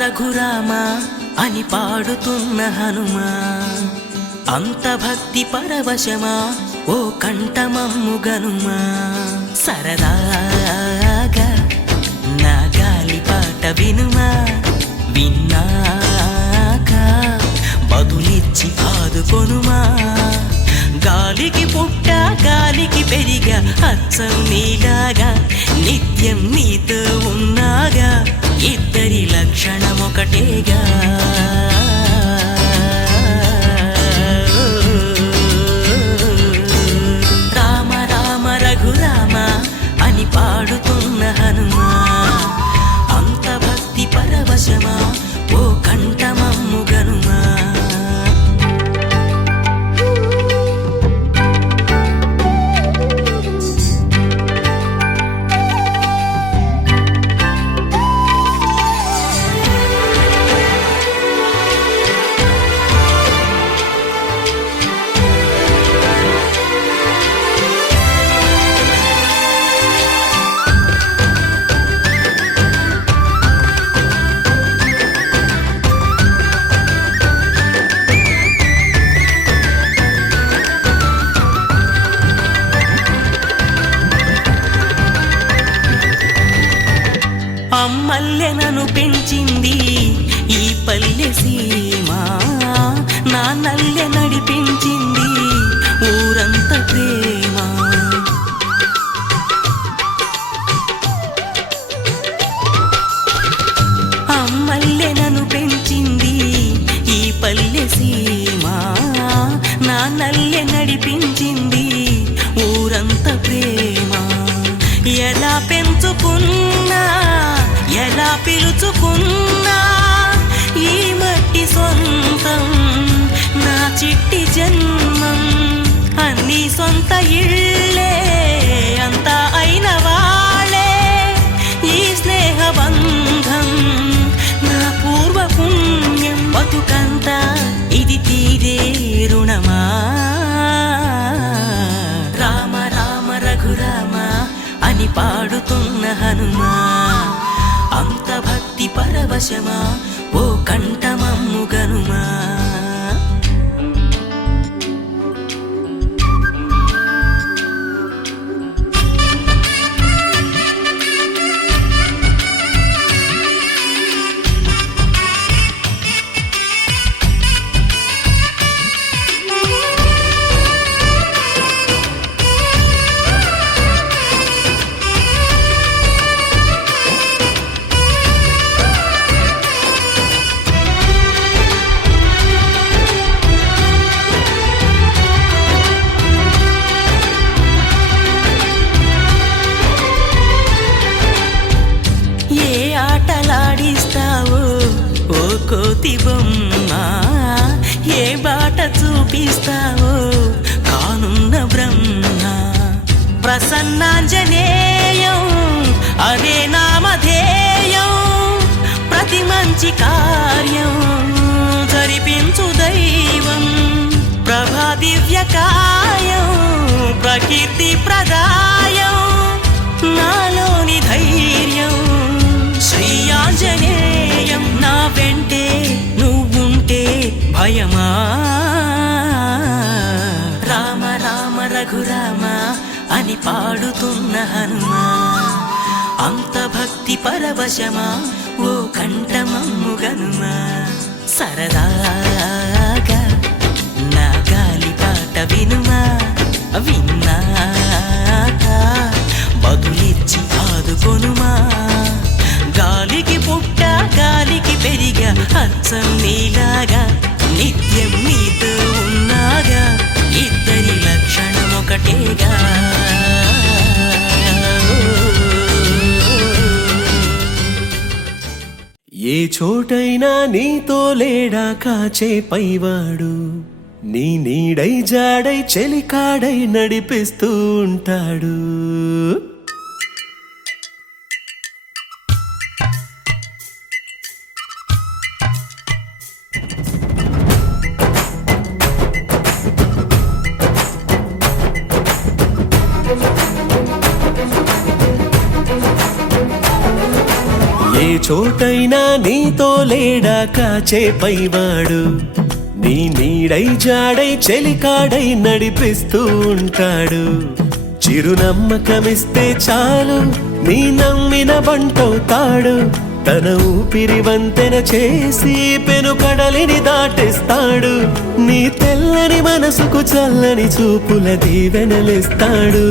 రఘురామ అని పాడుతున్న హనుమా, అంత భక్తి పరవశమా ఓ కంఠమమ్ము గనుమా. సరదాగా నా గాలి పాట వినుమా, విన్నాక బదులిచ్చి ఆదుకొనుమా. గాలికి పుట్ట గాలికి పెరిగా అచ్చం నీలాగా, నిత్యం నీతో ఉన్నాగా, ఇద్దరి లక్షణం ఒకటేగా. రామ రామ రఘురామ అని పాడుతున్న హనుమా, అంత భక్తి పరవశమా ఓ కంఠమమ్ము గనుమా. అమ్మల్లె నన్ను పెంచింది ఈ పల్లె సీమ, నాన్నల్లె నడిపించింది ఊరంత ప్రేమ. అమ్మల్లె నన్ను పెంచింది ఈ పల్లె సీమ, నాన్నల్లె నడిపించింది ఊరంత ప్రేమ. ఎలా పెంచుకున్నా ఎలా పిలుచుకున్నా ఈ మట్టి సొంతం, నా చిట్టి జన్మం. అన్ని సొంత ఇళ్ళే అంతా అయిన వాళ్ళే ఈ స్నేహ బంధం, నా పూర్వ పుణ్యం. బతుకంతా ఇది తీరే రుణమా. రామ రామ రఘురామ అని పాడుతున్న హనుమా, అంత భక్తి పరవశమా ఓ కంఠమమ్ము గనుమా. ఆటలాడిస్తావో ఓ కోతి బొమ్మ, ఏ బాట చూపిస్తావో కానున్న బ్రహ్మ. ప్రసన్నాంజనేయం అదే నామధేయం, ప్రతి మంచి కార్యం జరిపించు దైవం. ప్రభా దివ్యకాయం ప్రకీర్తి ప్రదాయం, నాలోని ధైర్యం శ్రీ ఆంజనేయం. నా వెంటే నువ్వుంటే భయమా. రామ రామ రఘురామ అని పాడుతున్న హనుమా, అంత భక్తి పరవశమా ఓ కంఠమమ్ము గనుమా. సరదాగా నా గాలి పాట వినుమా, విన్నాక బదులిచ్చి ఆదుకొనుమా. గాలికి పుట్ట గాలికి పెరిగా నీకేగా. ఏ చోటైనా నీతో లేడా కాచే పైవాడు, నీ నీడై జాడై చెలికాడై నడిపిస్తూ ఉంటాడు. ఏ చోటైనా నీతో లేడా కాచే పైవాడు, నీ నీడై జాడై చెలికాడై నడిపిస్తూ ఉంటాడు. చిరునమ్మకమిస్తే చాలు నీ నమ్మిన బంటవుతాడు. తన ఊపిరి వంతెన చేసి పెను కడలిని దాటేస్తాడు. నీ తెల్లని మనసుకు చల్లని చూపుల దీవెనలిస్తాడు.